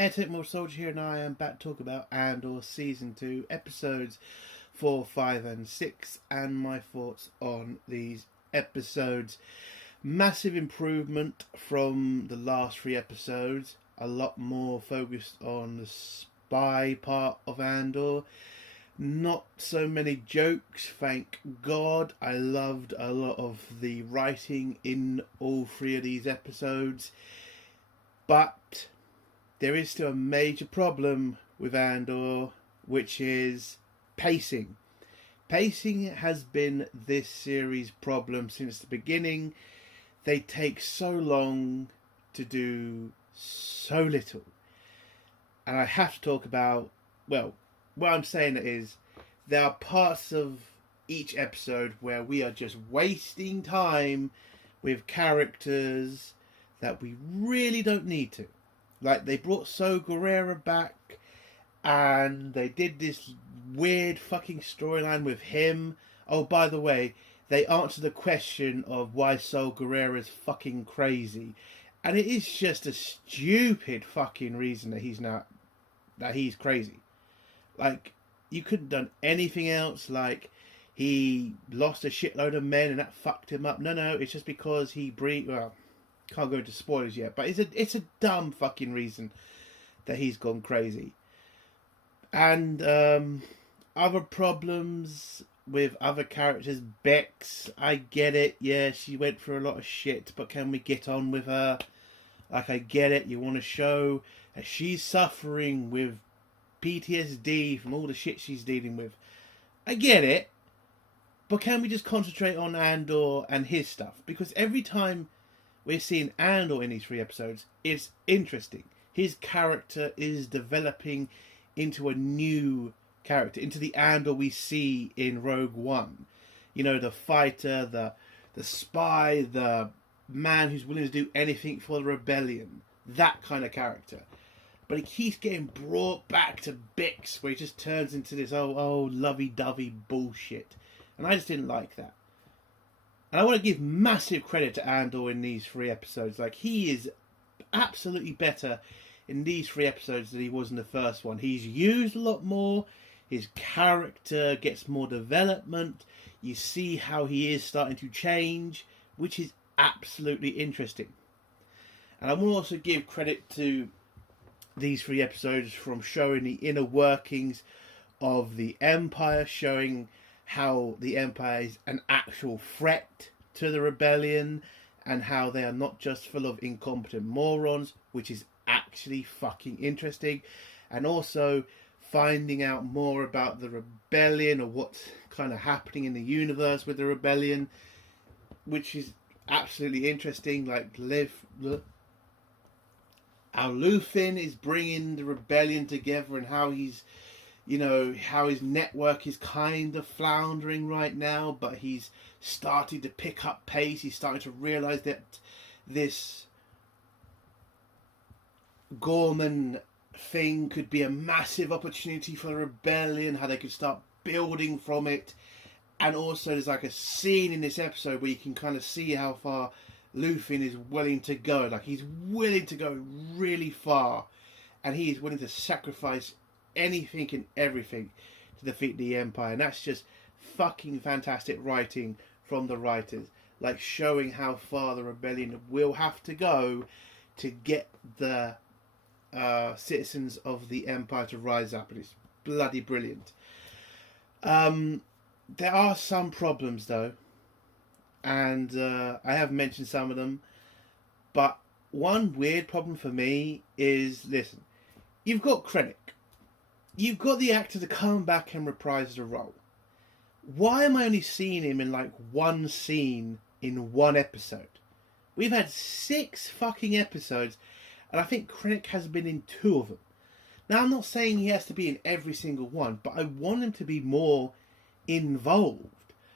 More Soldier here, and I am back to talk about Andor Season 2, Episodes 4, 5 and 6, and my thoughts on these episodes. Massive improvement from the last 3 episodes, a lot more focused on the spy part of Andor. Not so many jokes, thank God. I loved a lot of the writing in all 3 of these episodes, but there is still a major problem with Andor, which is pacing. Pacing has been this series' problem since the beginning. They take so long to do so little. And I have to talk about, well, what I'm saying is, there are parts of each episode where we are just wasting time with characters that we really don't need to. Like, they brought Saw Gerrera back, and they did this weird fucking storyline with him. Oh, by the way, they answered the question of why Saw Gerrera is fucking crazy. And it is just a stupid fucking reason that he's crazy. Like, you couldn't have done anything else. Like, he lost a shitload of men and that fucked him up. No, it's just because he breathed. Well, can't go into spoilers yet, but it's a dumb fucking reason that he's gone crazy. And other problems with other characters. Bex, I get it. Yeah, she went through a lot of shit, but can we get on with her? Like, I get it. You want to show that she's suffering with PTSD from all the shit she's dealing with. I get it. But can we just concentrate on Andor and his stuff? Because every time we're seeing Andor in these 3 episodes, it's interesting. His character is developing into a new character, into the Andor we see in Rogue One. You know, the fighter, the spy, the man who's willing to do anything for the rebellion. That kind of character. But he keeps getting brought back to Bix, where he just turns into this lovey-dovey bullshit. And I just didn't like that. And I want to give massive credit to Andor in these 3 episodes. Like, he is absolutely better in these 3 episodes than he was in the first one. He's used a lot more. His character gets more development. You see how he is starting to change, which is absolutely interesting. And I want to also give credit to these 3 episodes from showing the inner workings of the Empire, showing how the Empire is an actual threat to the rebellion, and how they are not just full of incompetent morons, which is actually fucking interesting. And also finding out more about the rebellion, or what's kind of happening in the universe with the rebellion, which is absolutely interesting. Like, how Luthen is bringing the rebellion together, and how he's, you know, how his network is kind of floundering right now, but he's starting to pick up pace. He's starting to realise that this Gorman thing could be a massive opportunity for the rebellion, how they could start building from it. And also there's like a scene in this episode where you can kind of see how far Luthen is willing to go. Like, he's willing to go really far, and he is willing to sacrifice anything and everything to defeat the Empire. And that's just fucking fantastic writing from the writers, like showing how far the rebellion will have to go to get the citizens of the Empire to rise up. And it's bloody brilliant. There are some problems though, and I have mentioned some of them, but one weird problem for me is, listen, you've got Krennic. You've got the actor to come back and reprise the role. Why am I only seeing him in like 1 scene in 1 episode? We've had 6 fucking episodes, and I think Krennic has been in 2 of them. Now, I'm not saying he has to be in every single one, but I want him to be more involved.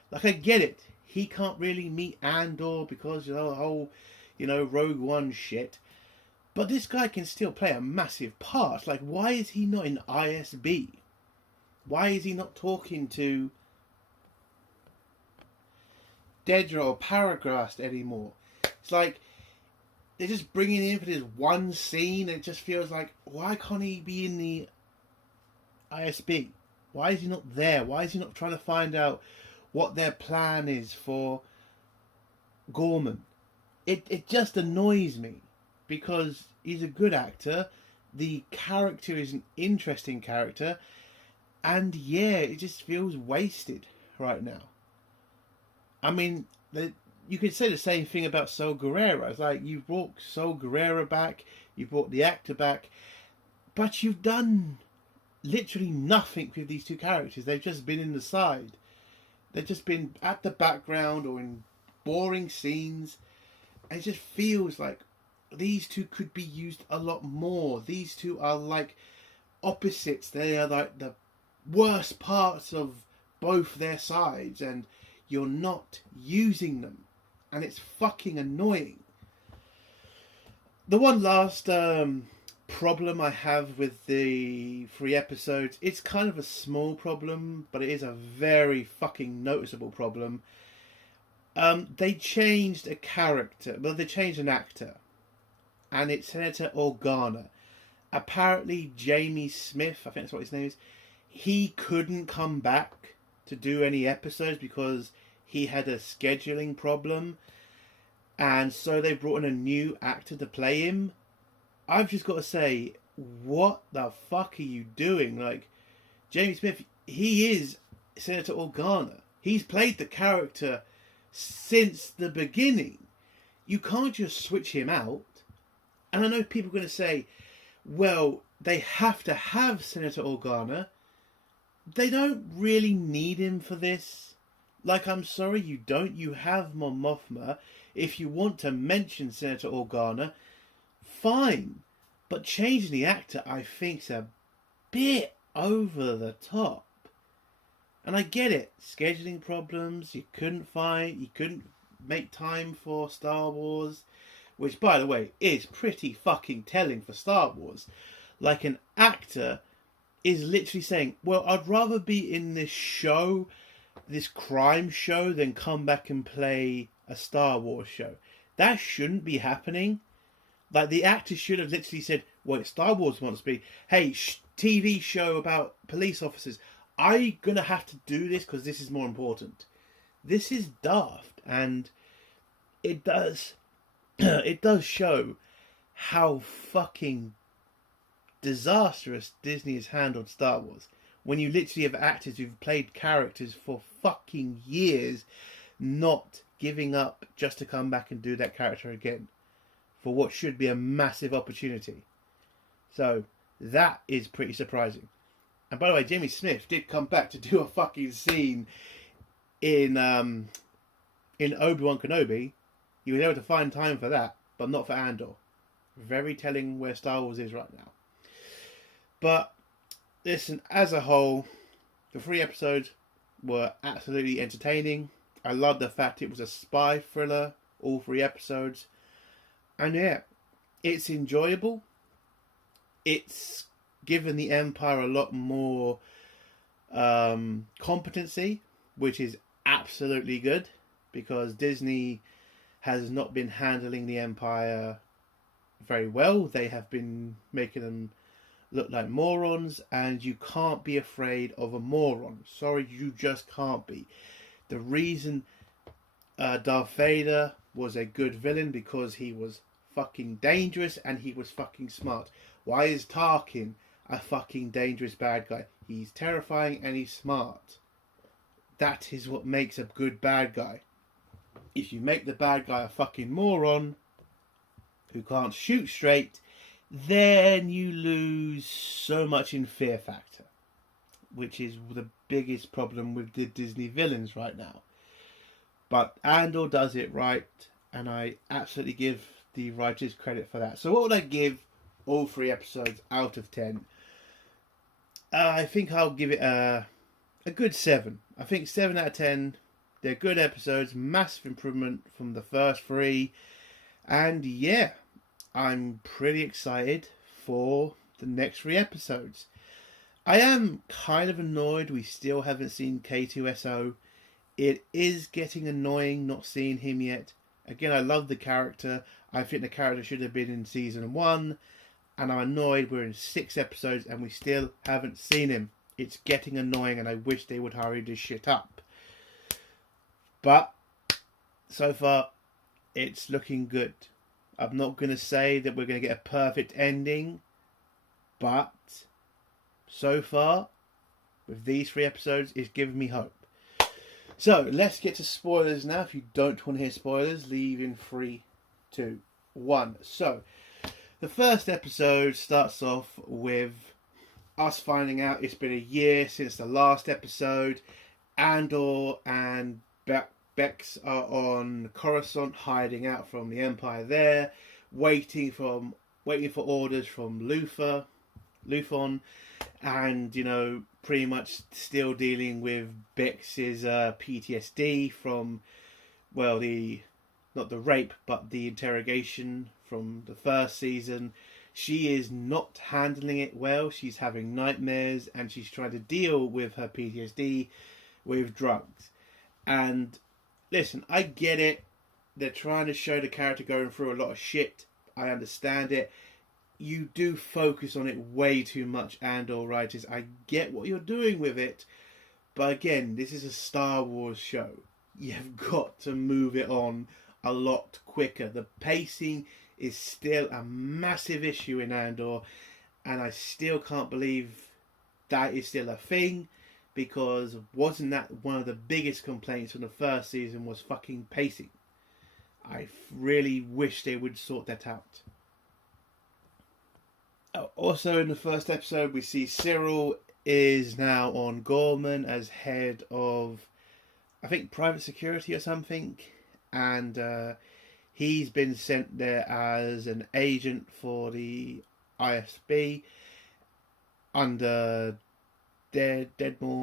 Like, I get it. He can't really meet Andor because, you know, the whole, you know, Rogue One shit. But this guy can still play a massive part. Like, why is he not in ISB? Why is he not talking to Dedra or Paragrast anymore? It's like, they're just bringing him in for this one scene. It just feels like, why can't he be in the ISB? Why is he not there? Why is he not trying to find out what their plan is for Gorman? It just annoys me because he's a good actor. The character is an interesting character. And yeah, it just feels wasted right now. I mean, you could say the same thing about Saul Guerrero. It's like, you've brought Saul Guerrero back, you've brought the actor back, but you've done literally nothing with these two characters. They've just been in the side. They've just been at the background or in boring scenes. It just feels like these two could be used a lot more. These two are like opposites. They are like the worst parts of both their sides, and you're not using them, and it's fucking annoying. The one last problem I have with the 3 episodes, it's kind of a small problem, but it is a very fucking noticeable problem. They changed a character, well, they changed an actor, and it's Senator Organa. Apparently Jamie Smith, I think that's what his name is, he couldn't come back to do any episodes because he had a scheduling problem, and so they brought in a new actor to play him. I've just got to say, what the fuck are you doing? Like, Jamie Smith, he is Senator Organa. He's played the character since the beginning. You can't just switch him out. And I know people are going to say, well, they have to have Senator Organa. They don't really need him for this. Like, I'm sorry, you don't. You have Mon Mothma. If you want to mention Senator Organa, fine. But changing the actor, I think, is a bit over the top. And I get it. Scheduling problems. You couldn't make time for Star Wars. Which, by the way, is pretty fucking telling for Star Wars. Like, an actor is literally saying, well, I'd rather be in this show, this crime show, than come back and play a Star Wars show. That shouldn't be happening. Like, the actor should have literally said, well, Star Wars wants to be, hey, TV show about police officers. I'm going to have to do this because this is more important. This is daft, and it does show how fucking disastrous Disney has handled Star Wars. When you literally have actors who've played characters for fucking years not giving up just to come back and do that character again for what should be a massive opportunity. So that is pretty surprising. And by the way, Jimmy Smith did come back to do a fucking scene in Obi-Wan Kenobi. He was able to find time for that, but not for Andor. Very telling where Star Wars is right now. But listen, as a whole, the 3 episodes were absolutely entertaining. I love the fact it was a spy thriller, all 3 episodes. And yeah, it's enjoyable. It's given the Empire a lot more competency, which is absolutely good, because Disney has not been handling the Empire very well. They have been making them look like morons, and you can't be afraid of a moron. Sorry, you just can't be. The reason Darth Vader was a good villain because he was fucking dangerous and he was fucking smart. Why is Tarkin a fucking dangerous bad guy? He's terrifying and he's smart. That is what makes a good bad guy. If you make the bad guy a fucking moron who can't shoot straight, then you lose so much in fear factor, which is the biggest problem with the Disney villains right now. But Andor does it right, and I absolutely give the writers credit for that. So what would I give all 3 episodes out of 10? I think I'll give it a good 7. I think 7 out of 10. They're good episodes, massive improvement from the first 3. And yeah, I'm pretty excited for the next 3 episodes. I am kind of annoyed we still haven't seen K2SO. It is getting annoying not seeing him yet. Again, I love the character. I think the character should have been in season 1, and I'm annoyed we're in 6 episodes and we still haven't seen him. It's getting annoying, and I wish they would hurry this shit up. But so far, it's looking good. I'm not going to say that we're going to get a perfect ending, but so far, with these 3 episodes, it's giving me hope. So, let's get to spoilers now. If you don't want to hear spoilers, leave in 3, 2, 1. So, the first episode starts off with us finding out it's been a year since the last episode. Andor and Bex are on Coruscant, hiding out from the Empire there, waiting for orders from Lufon, and, you know, pretty much still dealing with Bex's PTSD from, well, not the rape, but the interrogation from the first season. She is not handling it well. She's having nightmares, and she's trying to deal with her PTSD with drugs. And listen, I get it. They're trying to show the character going through a lot of shit. I understand it. You do focus on it way too much, Andor writers. I get what you're doing with it. But again, this is a Star Wars show. You've got to move it on a lot quicker. The pacing is still a massive issue in Andor. And I still can't believe that is still a thing. Because wasn't that one of the biggest complaints from the first season was fucking pacing. I really wish they would sort that out. Also in the first episode we see Cyril is now on Gorman as head of, I think, private security or something. And he's been sent there as an agent for the ISB under Dedra,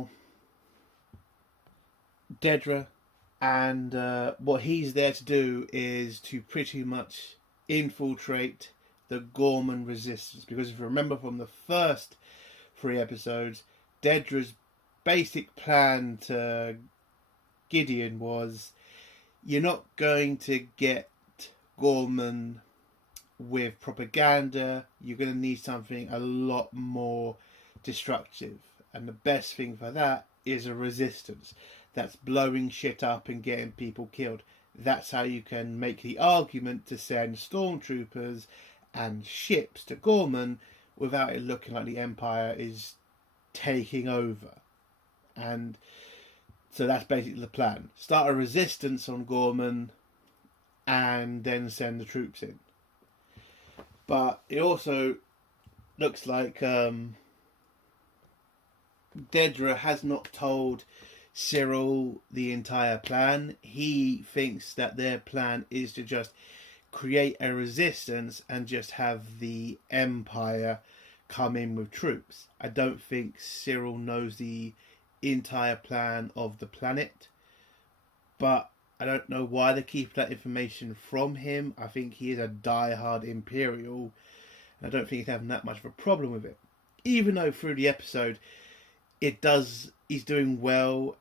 and what he's there to do is to pretty much infiltrate the Gorman resistance. Because if you remember from the first 3 episodes, Dedra's basic plan to Gideon was, you're not going to get Gorman with propaganda, you're going to need something a lot more destructive. And the best thing for that is a resistance that's blowing shit up and getting people killed. That's how you can make the argument to send stormtroopers and ships to Gorman without it looking like the Empire is taking over. And so that's basically the plan. Start a resistance on Gorman and then send the troops in. But it also looks like Dedra has not told Cyril the entire plan. He thinks that their plan is to just create a resistance and just have the Empire come in with troops. I don't think Cyril knows the entire plan of the planet, but I don't know why they keep that information from him. I think he is a die-hard Imperial, and I don't think he's having that much of a problem with it. Even though through the episode he's doing well,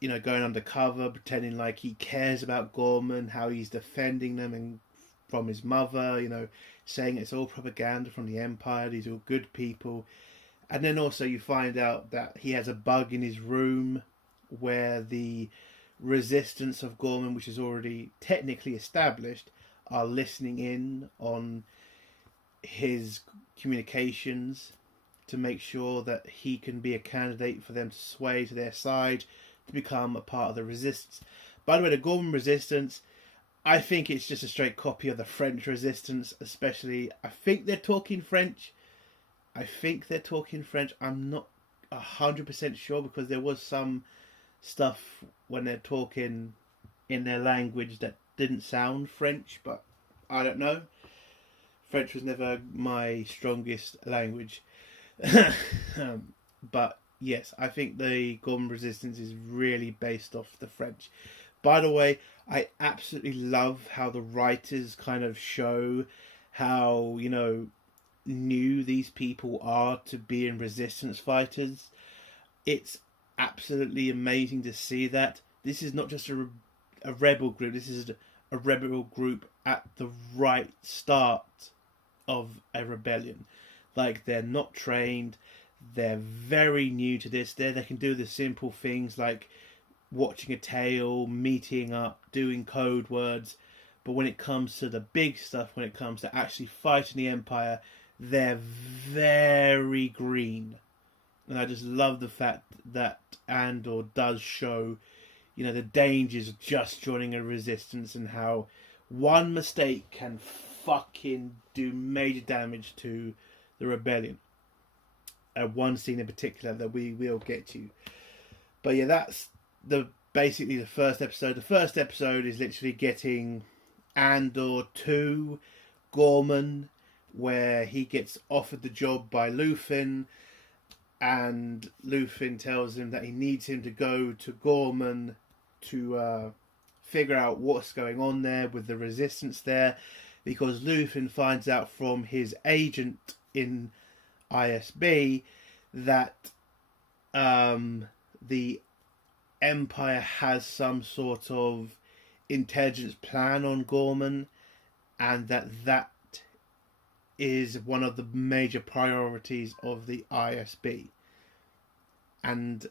you know, going undercover, pretending like he cares about Gorman, how he's defending them and from his mother, you know, saying it's all propaganda from the Empire, these are all good people. And then also you find out that he has a bug in his room where the resistance of Gorman, which is already technically established, are listening in on his communications to make sure that he can be a candidate for them to sway to their side to become a part of the resistance. By the way, the Gorman resistance, I think it's just a straight copy of the French resistance, especially, I think they're talking French. I'm not 100% sure because there was some stuff when they're talking in their language that didn't sound French, but I don't know. French was never my strongest language. But yes, I think the Gorman resistance is really based off the French. By the way, I absolutely love how the writers kind of show how, you know, new these people are to being resistance fighters. It's absolutely amazing to see that. This is not just a rebel group, this is a rebel group at the right start of a rebellion. Like, they're not trained, they're very new to this. They can do the simple things like watching a tale, meeting up, doing code words. But when it comes to the big stuff, when it comes to actually fighting the Empire, they're very green. And I just love the fact that Andor does show, you know, the dangers of just joining a resistance and how one mistake can fucking do major damage to the rebellion. One scene in particular that we will get to. But yeah, that's basically the first episode. The first episode is literally getting Andor to Gorman, where he gets offered the job by Luthen, and Luthen tells him that he needs him to go to Gorman to figure out what's going on there with the resistance there, because Luthen finds out from his agent in ISB that the Empire has some sort of intelligence plan on Gorman, and that is one of the major priorities of the ISB. And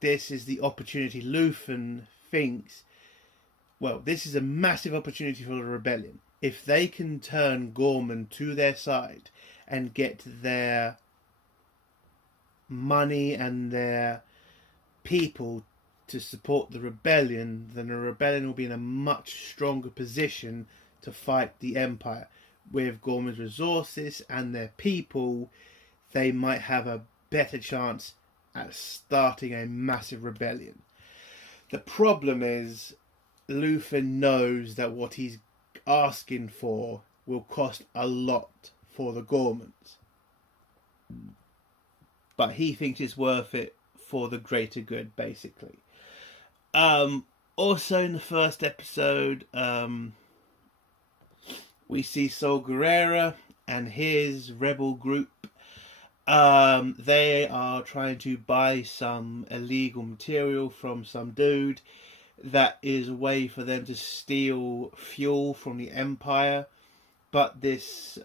this is the opportunity Luthen thinks, well, this is a massive opportunity for the rebellion. If they can turn Gorman to their side and get their money and their people to support the rebellion, then the rebellion will be in a much stronger position to fight the Empire. With Gorman's resources and their people, they might have a better chance at starting a massive rebellion. The problem is, Luthen knows that what he's asking for will cost a lot for the Gormans, but he thinks it's worth it for the greater good, basically. Also in the first episode, we see Saw Gerrera and his rebel group. They are trying to buy some illegal material from some dude. That is a way for them to steal fuel from the Empire. But this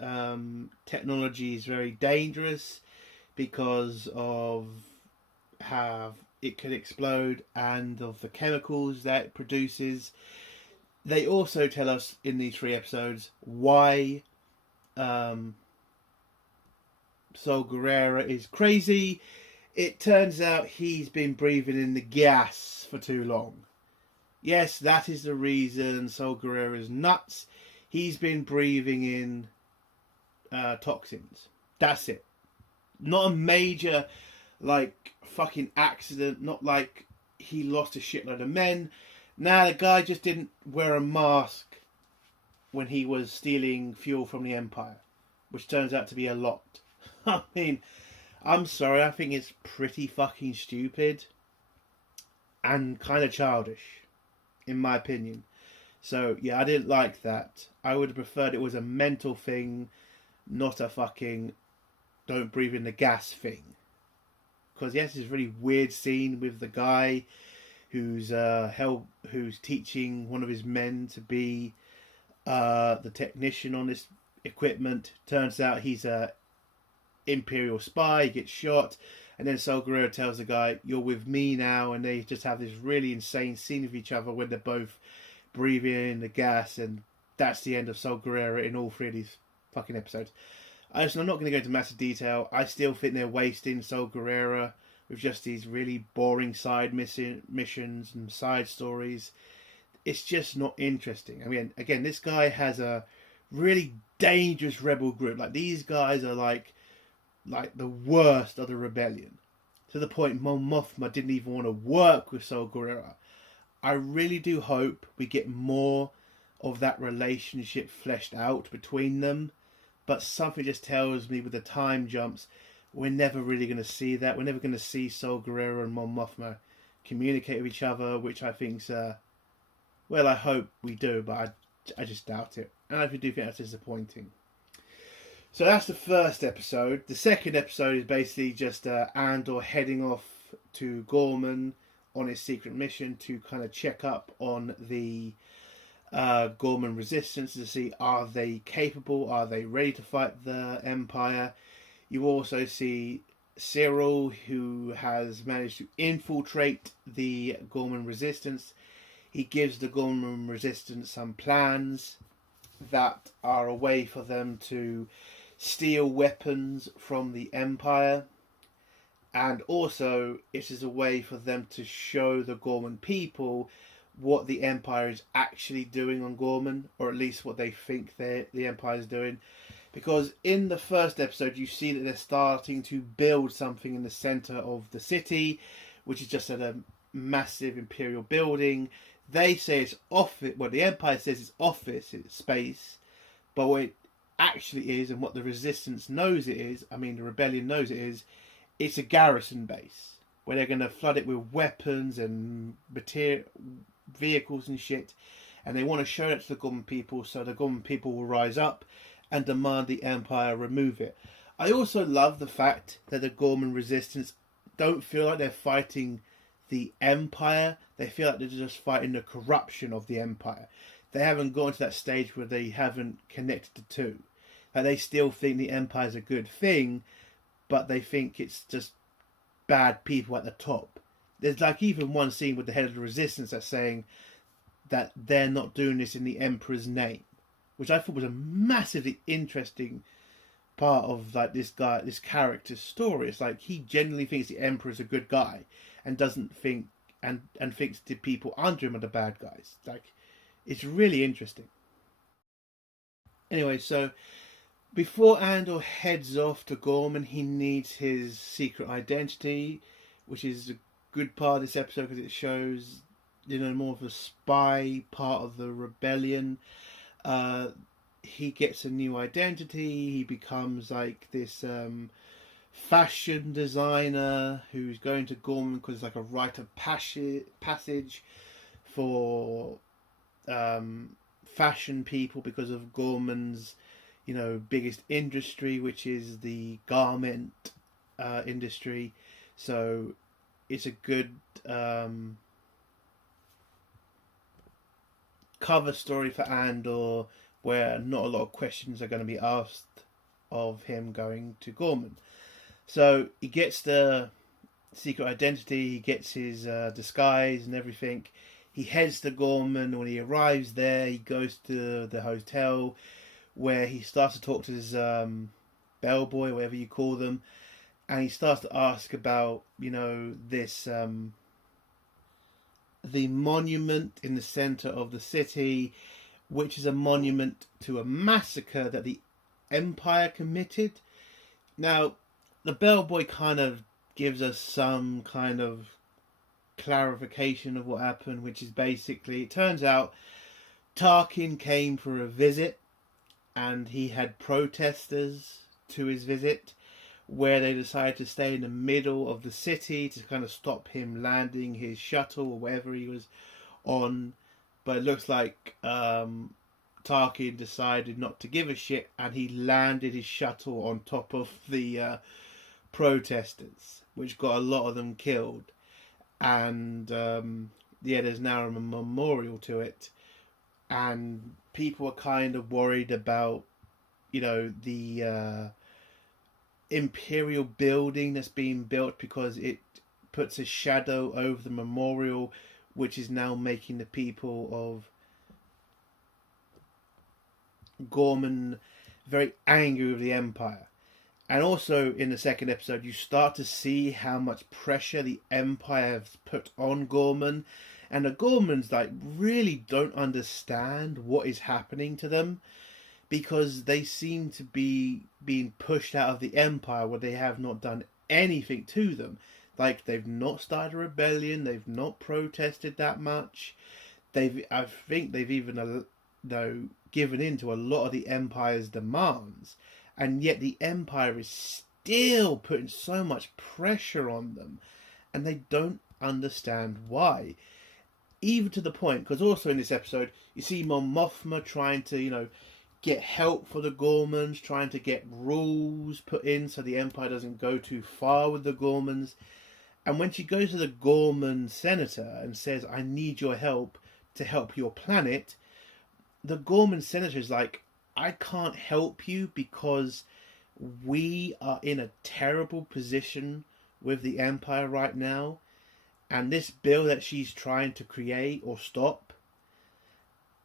technology is very dangerous because of how it could explode and of the chemicals that it produces. They also tell us in these 3 episodes why Saw Gerrera is crazy. It turns out he's been breathing in the gas for too long. Yes, that is the reason Saw Gerrera is nuts. He's been breathing in toxins. That's it. Not a major, like, fucking accident. Not like he lost a shitload of men. Nah, the guy just didn't wear a mask when he was stealing fuel from the Empire, which turns out to be a lot. I mean, I'm sorry, I think it's pretty fucking stupid and kind of childish, in my opinion. So, yeah, I didn't like that. I would have preferred it was a mental thing, not a fucking don't breathe in the gas thing. Because, yes, it's a really weird scene with the guy who's teaching one of his men to be the technician on this equipment. Turns out he's a Imperial spy. He gets shot, and then Saw Gerrera tells the guy, "You're with me now," and they just have this really insane scene of each other when they're both breathing in the gas, and that's the end of Saw Gerrera in all 3 of these fucking episodes. I'm not going to go into massive detail. I still think they're wasting Saw Gerrera with just these really boring side missions and side stories. It's just not interesting. I mean, again, this guy has a really dangerous rebel group. Like, these guys are like the worst of the rebellion. To the point Mon Mothma didn't even want to work with Saw Gerrera. I really do hope we get more of that relationship fleshed out between them. But something just tells me with the time jumps, we're never really going to see that. We're never going to see Saw Gerrera and Mon Mothma communicate with each other, which I think's, well, I hope we do, but I just doubt it. And I do think that's disappointing. So that's the first episode. The second episode is basically just Andor heading off to Gorman on his secret mission to kind of check up on the Gorman resistance to see, are they capable, are they ready to fight the Empire. You also see Cyril, who has managed to infiltrate the Gorman resistance. He gives the Gorman resistance some plans that are a way for them to steal weapons from the Empire, and also it is a way for them to show the Gorman people what the Empire is actually doing on Gorman, or at least what they think the Empire is doing. Because in the first episode you see that they're starting to build something in the centre of the city, which is just a massive Imperial building. They say it's office, well, the Empire says it's office, it's space, but what it actually is, and what the Resistance knows it is, I mean the Rebellion knows it is, it's a garrison base where they're going to flood it with weapons and material, vehicles and shit, and they want to show that to the Gorman people, so the Gorman people will rise up and demand the Empire remove it. I also love the fact that the Gorman Resistance don't feel like they're fighting the Empire. They feel like they're just fighting the corruption of the Empire. They haven't gone to that stage where they haven't connected the two. Like, they still think the Empire is a good thing, but they think it's just bad people at the top. There's like even one scene with the head of the Resistance that's saying that they're not doing this in the Emperor's name, which I thought was a massively interesting part of like this character's story. It's like he genuinely thinks the Emperor is a good guy and doesn't think and thinks the people under him are the bad guys. Like, it's really interesting. Anyway, so before Andor heads off to Gorman, he needs his secret identity, which is a good part of this episode because it shows, more of a spy part of the rebellion. He gets a new identity. He becomes like this fashion designer who's going to Gorman because it's like a rite of passage for fashion people because of Gorman's biggest industry, which is the garment industry. So it's a good cover story for Andor, where not a lot of questions are going to be asked of him going to Gorman. So he gets the secret identity, he gets his disguise and everything. He heads to Gorman. When he arrives there, he goes to the hotel where he starts to talk to his bellboy, whatever you call them, and he starts to ask about, this the monument in the centre of the city, which is a monument to a massacre that the Empire committed. Now, the bellboy kind of gives us some kind of clarification of what happened, which is basically, it turns out Tarkin came for a visit and he had protesters to his visit, where they decided to stay in the middle of the city to kind of stop him landing his shuttle or wherever he was on. But it looks like Tarkin decided not to give a shit, and he landed his shuttle on top of the protesters, which got a lot of them killed. And there's now a memorial to it, and people are kind of worried about, the Imperial building that's being built, because it puts a shadow over the memorial, which is now making the people of Gorman very angry with the Empire. And also in the second episode, you start to see how much pressure the Empire has put on Gorman, and the Gormans really don't understand what is happening to them, because they seem to be being pushed out of the Empire where they have not done anything to them. Like, they've not started a rebellion, they've not protested that much. I think they've even given in to a lot of the Empire's demands, and yet the Empire is still putting so much pressure on them, and they don't understand why. Even to the point, because also in this episode, you see Mon Mothma trying to, get help for the Gormans, trying to get rules put in so the Empire doesn't go too far with the Gormans. And when she goes to the Gorman senator and says, I need your help to help your planet, the Gorman senator is like, I can't help you because we are in a terrible position with the Empire right now, and this bill that she's trying to create or stop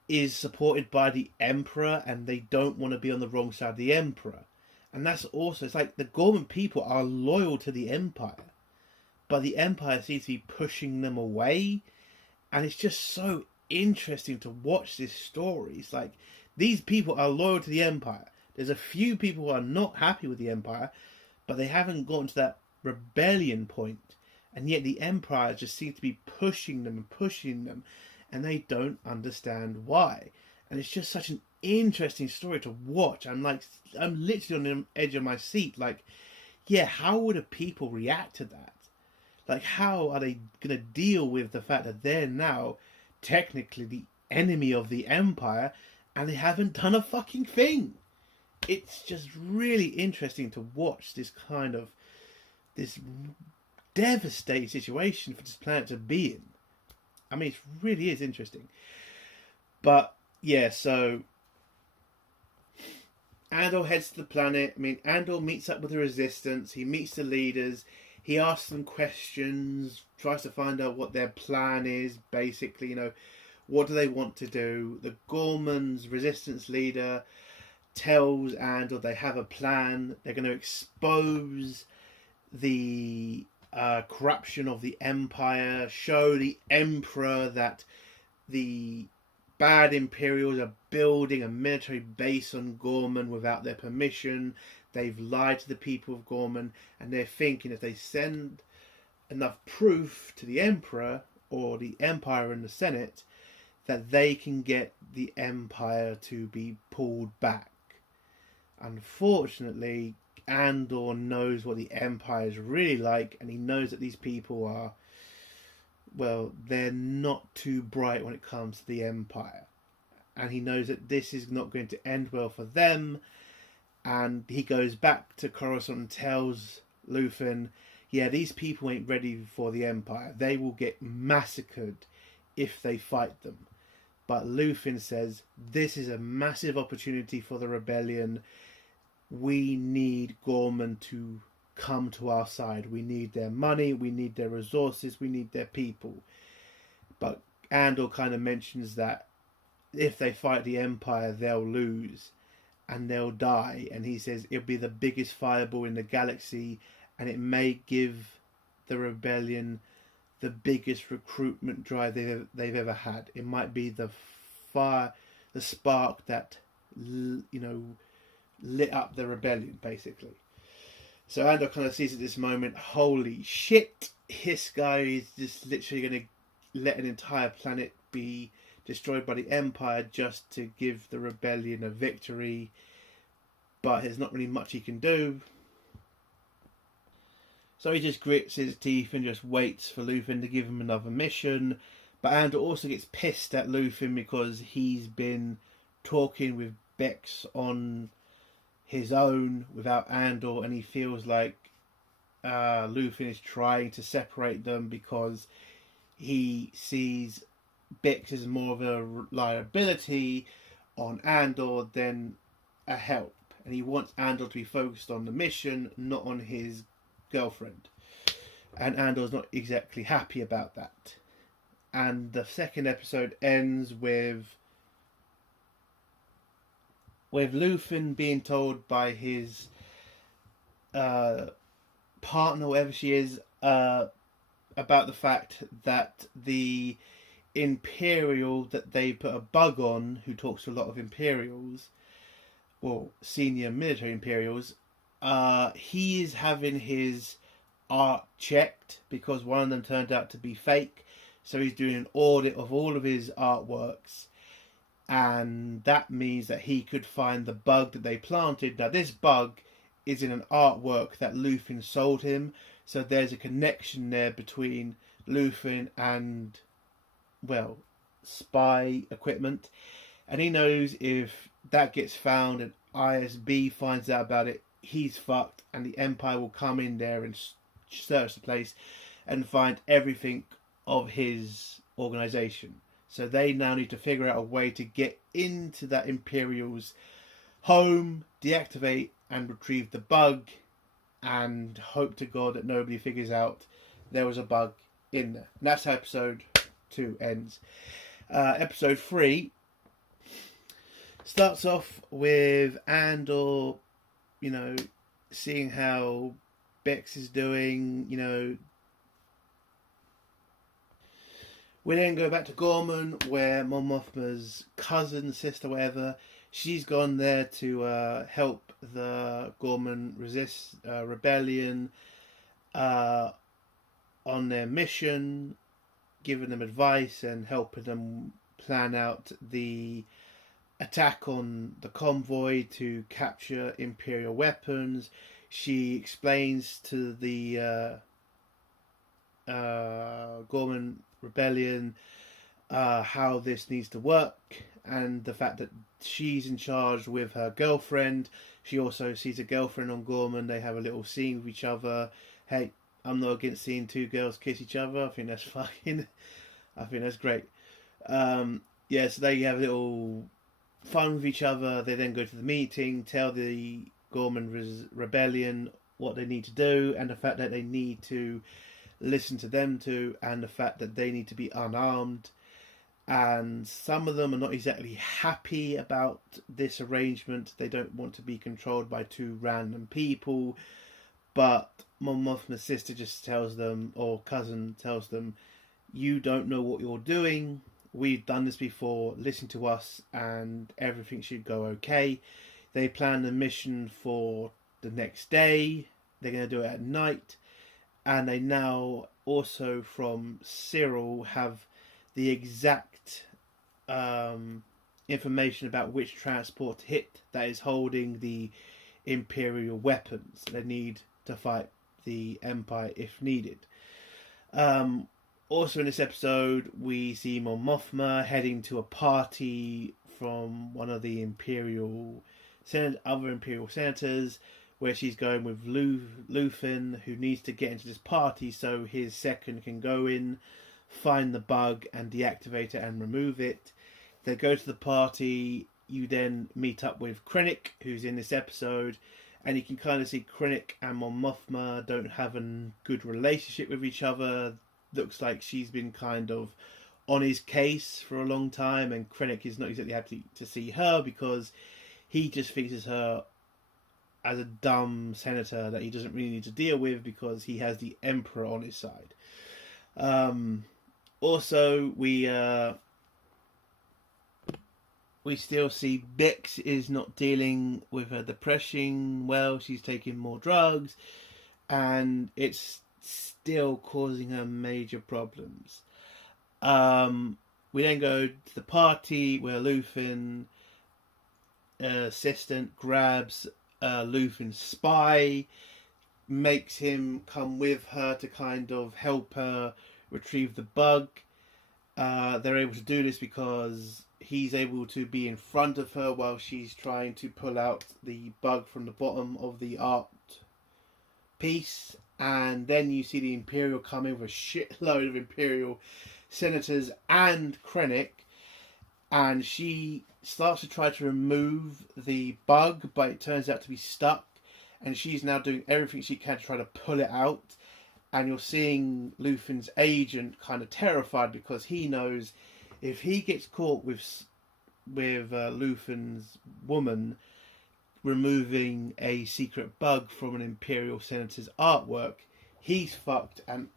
is supported by the Emperor, and they don't want to be on the wrong side of the Emperor. And that's also, it's like the Gorman people are loyal to the Empire, but the Empire seems to be pushing them away, and it's just so interesting to watch this story. It's like, these people are loyal to the Empire. There's a few people who are not happy with the Empire, but they haven't gotten to that rebellion point, and yet the Empire just seems to be pushing them, and they don't understand why. And it's just such an interesting story to watch. I'm literally on the edge of my seat. Like, yeah, how would a people react to that? Like, how are they going to deal with the fact that they're now technically the enemy of the Empire, and they haven't done a fucking thing? It's just really interesting to watch this devastating situation for this planet to be in. I mean, it really is interesting. But, yeah, so Andor heads to the planet. I mean, Andor meets up with the Resistance. He meets the leaders. He asks them questions, tries to find out what their plan is, basically, what do they want to do. The Gorman's Resistance leader tells Andor they have a plan. They're going to expose the corruption of the Empire, show the Emperor that the bad Imperials are building a military base on Gorman without their permission. They've lied to the people of Gorman, and they're thinking if they send enough proof to the Emperor or the Empire and the Senate, that they can get the Empire to be pulled back. Unfortunately, Andor knows what the Empire is really like, and he knows that these people are, well, they're not too bright when it comes to the Empire. And he knows that this is not going to end well for them. And he goes back to Coruscant and tells Luthen, yeah, these people ain't ready for the Empire. They will get massacred if they fight them. But Luthen says, this is a massive opportunity for the rebellion. We need Gorman to come to our side. We need their money, we need their resources, we need their people. But Andor kind of mentions that if they fight the Empire, they'll lose and they'll die. And he says it'll be the biggest fireball in the galaxy, and it may give the rebellion the biggest recruitment drive they've ever had. It might be the spark that, lit up the rebellion, basically. So Andor kind of sees at this moment, holy shit, this guy is just literally going to let an entire planet be destroyed by the Empire just to give the rebellion a victory. But there's not really much he can do. So he just grits his teeth and just waits for Luthen to give him another mission. But Andor also gets pissed at Luthen because he's been talking with Bex on his own without Andor, and he feels like Luthen is trying to separate them because he sees Bex as more of a liability on Andor than a help, and he wants Andor to be focused on the mission, not on his girlfriend. And Andor's not exactly happy about that. And the second episode ends with Luthen being told by his partner, whoever she is, about the fact that the Imperial that they put a bug on, who talks to a lot of Imperials, well, senior military Imperials, he is having his art checked because one of them turned out to be fake. So he's doing an audit of all of his artworks, and that means that he could find the bug that they planted. Now, this bug is in an artwork that Luthen sold him, so there's a connection there between Luthen and, well, spy equipment. And he knows if that gets found and ISB finds out about it, he's fucked, and the Empire will come in there and search the place and find everything of his organisation. So they now need to figure out a way to get into that Imperial's home, deactivate and retrieve the bug, and hope to God that nobody figures out there was a bug in there. And that's how episode 2 ends. Episode 3 starts off with Andor, seeing how Bex is doing, We then go back to Gorman, where Mon Mothma's cousin, sister, whatever, she's gone there to help the Gorman rebellion on their mission, giving them advice and helping them plan out the attack on the convoy to capture Imperial weapons. She explains to the Gorman rebellion how this needs to work, and the fact that she's in charge with her girlfriend. She also sees a girlfriend on Gorman. They have a little scene with each other. Hey, I'm not against seeing two girls kiss each other. I think that's fine. I think that's great. So they have a little fun with each other. They then go to the meeting, tell the Gorman rebellion what they need to do, and the fact that they need to listen to them too, and the fact that they need to be unarmed. And some of them are not exactly happy about this arrangement. They don't want to be controlled by two random people. But Mon Mothma's sister just tells them, or cousin tells them, you don't know what you're doing. We've done this before. Listen to us and everything should go okay. They plan the mission for the next day. They're going to do it at night. And they now also from Cyril have the exact information about which transport to hit that is holding the Imperial weapons. They need to fight the Empire if needed. Also in this episode, we see Mon Mothma heading to a party from one of the other Imperial senators, where she's going with Luthen, who needs to get into this party so his second can go in, find the bug and deactivate it and remove it. They go to the party. You then meet up with Krennic, who's in this episode, and you can kind of see Krennic and Mon Mothma don't have a good relationship with each other. Looks like she's been kind of on his case for a long time, and Krennic is not exactly happy to see her because he just thinks of her as a dumb senator that he doesn't really need to deal with because he has the Emperor on his side. Also, we still see Bix is not dealing with her depression well. She's taking more drugs, and it's still causing her major problems. We then go to the party where Luthen, assistant, grabs Luthen's spy, makes him come with her to kind of help her retrieve the bug. They're able to do this because he's able to be in front of her while she's trying to pull out the bug from the bottom of the art piece. And then you see the Imperial come in with a shitload of Imperial senators and Krennic, and she starts to try to remove the bug, but it turns out to be stuck, and she's now doing everything she can to try to pull it out. And you're seeing Luthen's agent kind of terrified because he knows if he gets caught with Luthen's woman removing a secret bug from an Imperial senator's artwork, he's fucked, and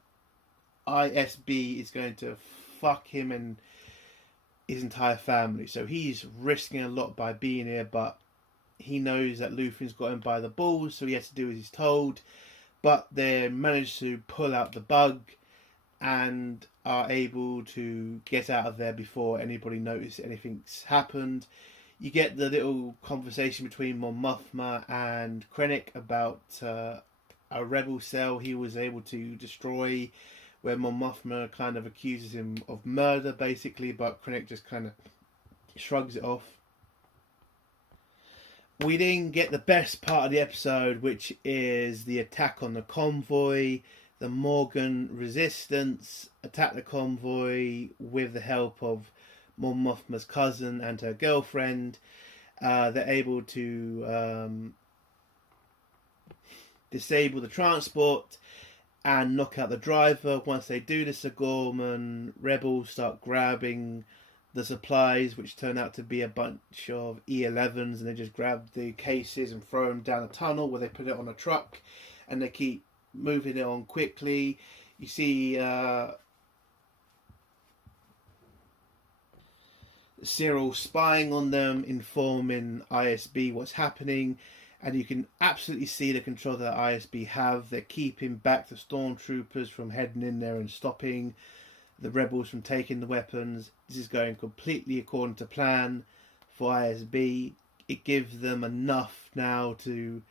ISB is going to fuck him and his entire family. So he's risking a lot by being here, but he knows that Luthen's got him by the balls, so he has to do as he's told. But they manage to pull out the bug and are able to get out of there before anybody notices anything's happened. You get the little conversation between Mon Mothma and Krennic about a rebel cell he was able to destroy, where Mon Mothma kind of accuses him of murder, basically, but Krennic just kind of shrugs it off. We then get the best part of the episode, which is the attack on the convoy. The Morgan resistance attack the convoy with the help of Mon Mothma's cousin and her girlfriend. They're able to disable the transport and knock out the driver. Once they do this, the Gorman rebels start grabbing the supplies, which turn out to be a bunch of E11s, and they just grab the cases and throw them down a tunnel where they put it on a truck, and they keep moving it on quickly. You see Cyril spying on them, informing ISB what's happening, and you can absolutely see the control that ISB have. They're keeping back the stormtroopers from heading in there and stopping the rebels from taking the weapons. This is going completely according to plan for ISB. It gives them enough now to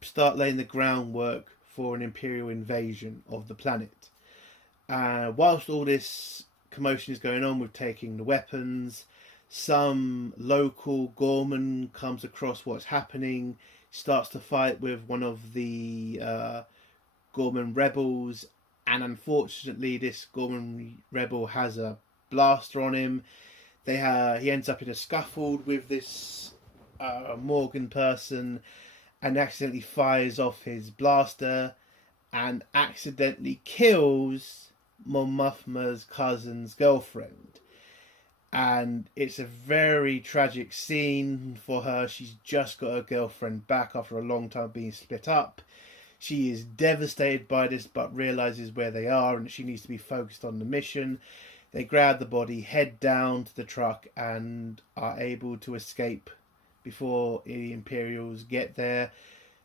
start laying the groundwork for an Imperial invasion of the planet. Whilst all this commotion is going on with taking the weapons, some local Gorman comes across what's happening, starts to fight with one of the Gorman rebels, and unfortunately this Gorman rebel has a blaster on him. He ends up in a scuffle with this Morgan person and accidentally fires off his blaster and accidentally kills Mon Mothma's cousin's girlfriend. And it's a very tragic scene for her. She's just got her girlfriend back after a long time being split up. She is devastated by this, but realises where they are and she needs to be focused on the mission. They grab the body, head down to the truck, and are able to escape before the Imperials get there.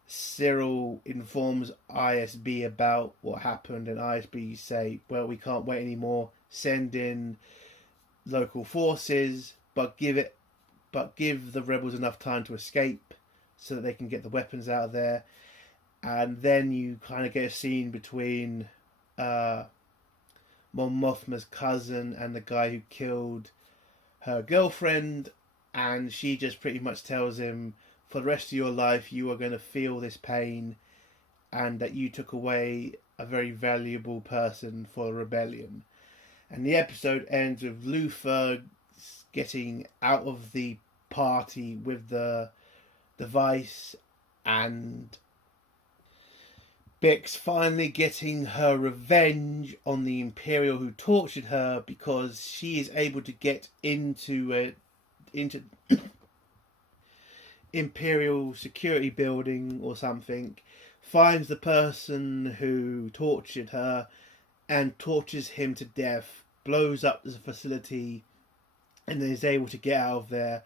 Cyril informs ISB about what happened, and ISB say, well, we can't wait anymore. Send in local forces, but give the rebels enough time to escape so that they can get the weapons out of there. And then you kind of get a scene between Mon Mothma's cousin and the guy who killed her girlfriend, and she just pretty much tells him, for the rest of your life you are going to feel this pain, and that you took away a very valuable person for the rebellion. And the episode ends with Luther getting out of the party with the device, and Bix finally getting her revenge on the Imperial who tortured her, because she is able to get into Imperial security building or something, finds the person who tortured her and tortures him to death, blows up the facility, and then is able to get out of there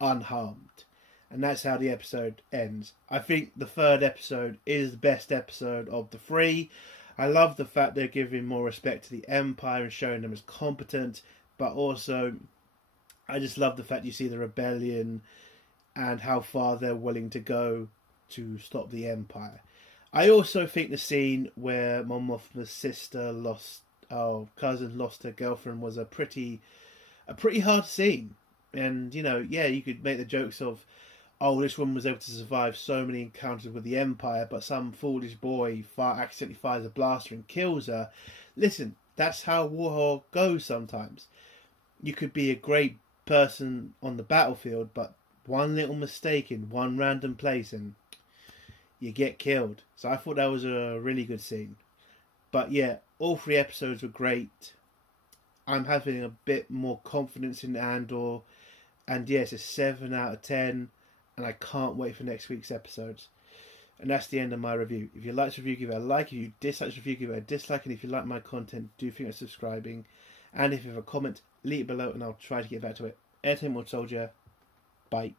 unharmed. And that's how the episode ends. I think the third episode is the best episode of the three. I love the fact they're giving more respect to the Empire and showing them as competent, but also I just love the fact you see the rebellion and how far they're willing to go to stop the Empire. I also think the scene where Mon Mothma's cousin lost her girlfriend was a pretty hard scene. And, you know, yeah, you could make the jokes of, oh, this woman was able to survive so many encounters with the Empire, but some foolish boy accidentally fires a blaster and kills her. Listen, that's how war goes sometimes. You could be a great person on the battlefield, but one little mistake in one random place and you get killed. So I thought that was a really good scene. But yeah, all three episodes were great. I'm having a bit more confidence in Andor. And yes, it's a 7 out of 10. And I can't wait for next week's episodes. And that's the end of my review. If you liked the review, give it a like. If you disliked the review, give it a dislike. And if you like my content, do think of subscribing. And if you have a comment, leave it below and I'll try to get back to it. Airtime or Soldier. Bye.